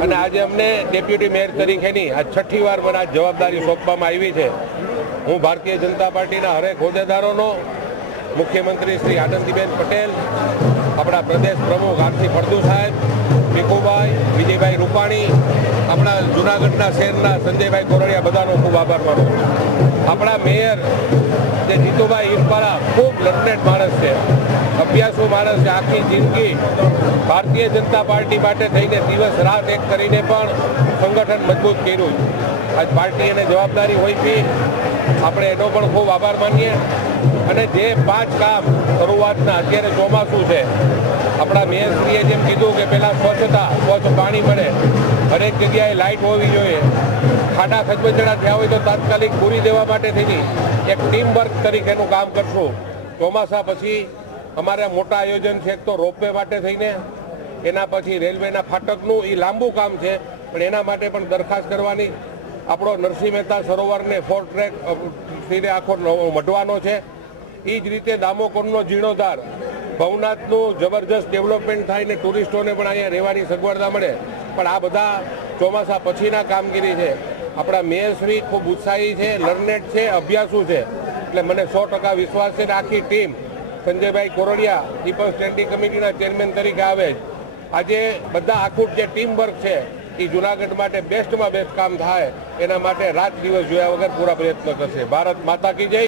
અને આજે અમને ડેપ્યુટી મેયર તરીકેની આ છઠ્ઠી વાર મને આ જવાબદારી સોંપવામાં આવી છે। હું ભારતીય જનતા પાર્ટીના હરેક હોદ્દેદારોનો, મુખ્યમંત્રી શ્રી આનંદીબેન પટેલ, આપણા પ્રદેશ પ્રમુખ આરસી ફળદુ સાહેબ, ભીખુભાઈ, વિજયભાઈ રૂપાણી, આપણા જૂનાગઢના શહેરના સંજયભાઈ કોરડિયા, બધાનો ખૂબ આભાર માનું છું। આપણા મેયર જે જીતુભાઈ ઈરપારા ખૂબ લર્નેડ માણસ છે, અભ્યાસુ માણસ છે, આખી જિંદગી ભારતીય જનતા પાર્ટી માટે થઈને દિવસ રાત એક કરીને પણ સંગઠન મજબૂત કર્યું। આજ પાર્ટી એને જવાબદારી હોય છે, આપણે એનો પણ ખૂબ આભાર માનીએ। અને જે 5 કામ શરૂઆતના, અત્યારે ચોમાસું છે, આપણા મેયરશ્રીએ જેમ કીધું કે પહેલાં સ્વચ્છતા, સ્વચ્છ પાણી મળે, હરેક જગ્યાએ લાઇટ હોવી જોઈએ, ખાડા ખચબચડા થયા હોય તો તાત્કાલિક પૂરી દેવા માટે થઈને એક ટીમ વર્ક તરીકેનું કામ કરશું। ચોમાસા પછી અમારે મોટા આયોજન છે, તો રોપવે માટે થઈને, એના પછી રેલવેના ફાટકનું એ લાંબુ કામ છે, પણ એના માટે પણ દરખાસ્ત કરવાની। આપણો નરસિંહ મહેતા સરોવરને 4 ટ્રેક સીધે આખો મઢવાનો છે। એ જ રીતે દામોકરનો જીર્ણોદ્ધાર, ભવનાથનું જબરજસ્ત ડેવલપમેન્ટ થાય ને ટુરિસ્ટોને પણ અહીંયા રહેવાની સગવડતા મળે, પણ આ બધા ચોમાસા પછીના કામગીરી છે। આપણા મેયરશ્રી ખૂબ ઉત્સાહી છે, લર્નેડ છે, અભ્યાસુ છે, એટલે મને 100% વિશ્વાસ છે કે આખી ટીમ સંજયભાઈ કોરડિયા પીપલ્સ સ્ટેન્ડિંગ કમિટીના ચેરમેન તરીકે આવે છે। આજે બધા આખું જે ટીમ વર્ક છે એ જૂનાગઢ માટે બેસ્ટમાં બેસ્ટ કામ થાય એના માટે રાત દિવસ જોયા વગર પૂરા પ્રયત્ન કરશે। ભારત માતા કી જય।